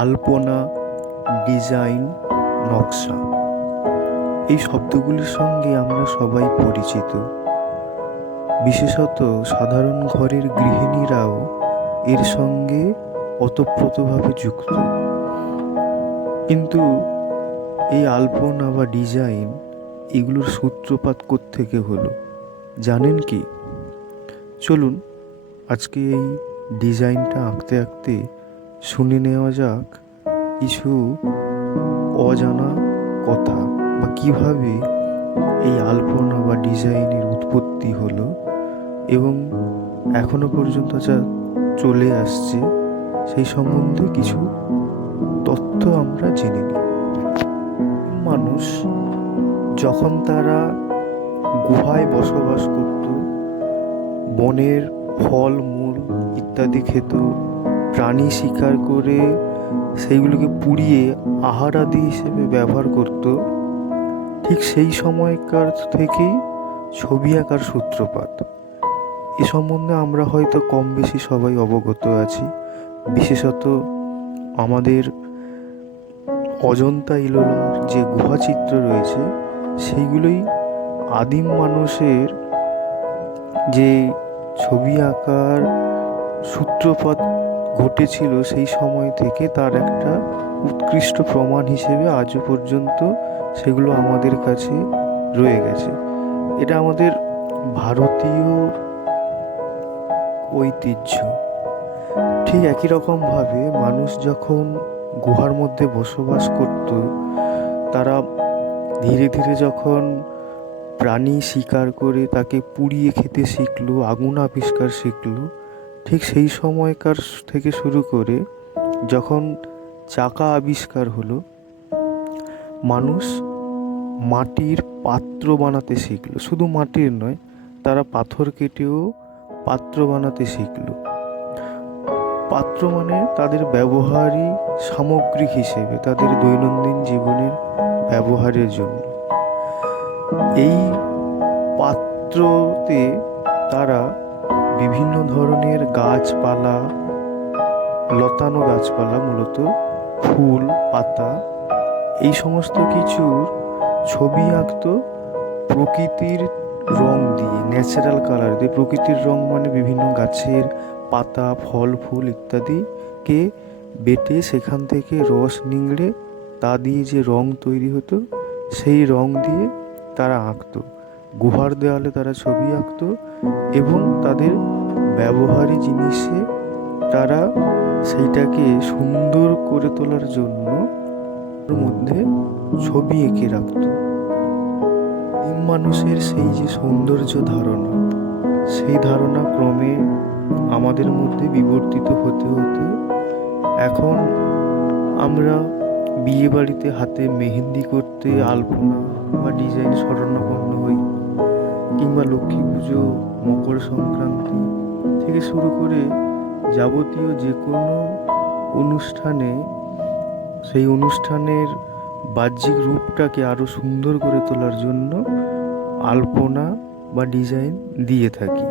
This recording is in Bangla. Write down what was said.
আলপনা, ডিজাইন, নকশা এই শব্দগুলির সঙ্গে আমরা সবাই পরিচিত। বিশেষত সাধারণ ঘরের গৃহিণীরাও এর সঙ্গে ওতপ্রোতভাবে যুক্ত। কিন্তু এই আলপনা বা ডিজাইন এগুলোর সূত্রপাত কোত্থেকে হলো জানেন কি? চলুন আজকে এই ডিজাইনটা আঁকতে আঁকতে শুনে নেওয়া যাক কিছু অজানা কথা, বা কিভাবে এই আলপনা বা ডিজাইনের উৎপত্তি হলো এবং এখনো পর্যন্ত যা চলে আসছে সেই সম্বন্ধে কিছু তথ্য আমরা জেনে নিই। মানুষ যখন তারা গুহায় বসবাস করত, বনের ফল মূল ইত্যাদি খেত, প্রাণী শিকার করে সেইগুলোকে পুড়িয়ে আহার আদি হিসেবে ব্যবহার করত, ঠিক সেই সময়কার থেকেই ছবি আঁকার সূত্রপাত। এ সম্বন্ধে আমরা হয়তো কম বেশি সবাই অবগত আছি। বিশেষত আমাদের অজন্তা ইলোরার যে গুহাচিত্র রয়েছে সেইগুলোই আদিম মানুষের যে ছবি আঁকার সূত্রপাত ঘটেছিল সেই সময় থেকে তার একটা উৎকৃষ্ট প্রমাণ হিসেবে আজও পর্যন্ত সেগুলো আমাদের কাছে রয়ে গেছে। এটা আমাদের ভারতীয় ঐতিহ্য। ঠিক একই রকমভাবে মানুষ যখন গুহার মধ্যে বসবাস করত, তারা ধীরে ধীরে যখন প্রাণী শিকার করে তাকে পুড়িয়ে খেতে শিখলো, আগুন আবিষ্কার শিখলো, ঠিক সেই সময়কার থেকে শুরু করে যখন চাকা আবিষ্কার হলো, মানুষ মাটির পাত্র বানাতে শিখলো। শুধু মাটির নয়, তারা পাথর কেটেও পাত্র বানাতে শিখলো। পাত্র মানে তাদের ব্যবহারই সামগ্রী হিসেবে, তাদের দৈনন্দিন জীবনের ব্যবহারের জন্য। এই পাত্রতে তারা বিভিন্ন ধরনের গাছপালা, লতানো গাছপালা, মূলত ফুল পাতা, এই সমস্ত কিছুর ছবি আঁকতো প্রকৃতির রং দিয়ে, ন্যাচারাল কালার দিয়ে। প্রকৃতির রং মানে বিভিন্ন গাছের পাতা, ফল ফুল ইত্যাদিকে বেটে সেখান থেকে রস নিংড়ে তা দিয়ে যে রং তৈরি হতো সেই রং দিয়ে তারা আঁকতো। গুহার দেওয়ালে তারা ছবি আঁকতো এবং তাদের ব্যবহারী জিনিসে তারা সেইটাকে সুন্দর করে তোলার জন্য ওর মধ্যে ছবি এঁকে রাখতো। মানুষের সেই যে সৌন্দর্য ধারণা, সেই ধারণা ক্রমে আমাদের মধ্যে বিবর্তিত হতে হতে এখন আমরা বিয়ে বাড়িতে হাতে মেহেন্দি করতে আলপনা বা ডিজাইন শরণাপন্ন হই, কিংবা লক্ষ্মী পুজো, মকর সংক্রান্তি থেকে শুরু করে যাবতীয় যে কোনো অনুষ্ঠানে সেই অনুষ্ঠানের বাহ্যিক রূপটাকে আরও সুন্দর করে তোলার জন্য আলপনা বা ডিজাইন দিয়ে থাকি।